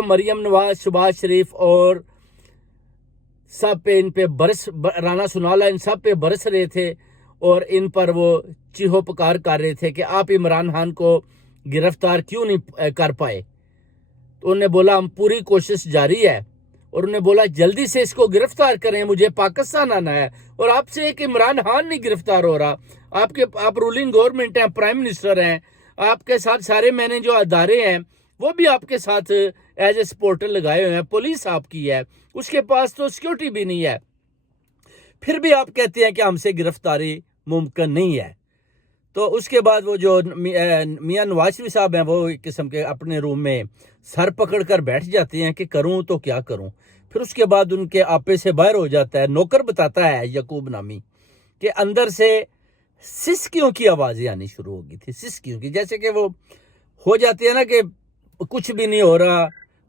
تو مریم نواز، شہباز شریف اور سب پہ ان پہ رانا ثناءاللہ ان سب پہ برس رہے تھے اور ان پر وہ چیخو پکار کر رہے تھے کہ آپ عمران خان کو گرفتار کیوں نہیں کر پائے. تو انہوں نے بولا ہم پوری کوشش جاری ہے، اور انہوں نے بولا جلدی سے اس کو گرفتار کریں، مجھے پاکستان آنا ہے. اور آپ سے ایک عمران خان نہیں گرفتار ہو رہا، آپ رولنگ گورنمنٹ ہیں، پرائم منسٹر ہیں، آپ کے ساتھ سارے میں نے جو ادارے ہیں وہ بھی آپ کے ساتھ ایز اے سپورٹر لگائے ہوئے ہیں، پولیس آپ کی ہے، اس کے پاس تو سیکیورٹی بھی نہیں ہے، پھر بھی آپ کہتے ہیں کہ ہم سے گرفتاری ممکن نہیں ہے. تو اس کے بعد وہ جو میاں نواز شریف صاحب ہیں وہ ایک قسم کے اپنے روم میں سر پکڑ کر بیٹھ جاتے ہیں کہ کروں تو کیا کروں. پھر اس کے بعد ان کے آپے سے باہر ہو جاتا ہے، نوکر بتاتا ہے یعقوب نامی کہ اندر سے سسکیوں کی آوازیں آنی شروع ہو گئی تھی، سسکیوں کی، جیسے کہ وہ ہو جاتی ہے نا کہ کچھ بھی نہیں ہو رہا،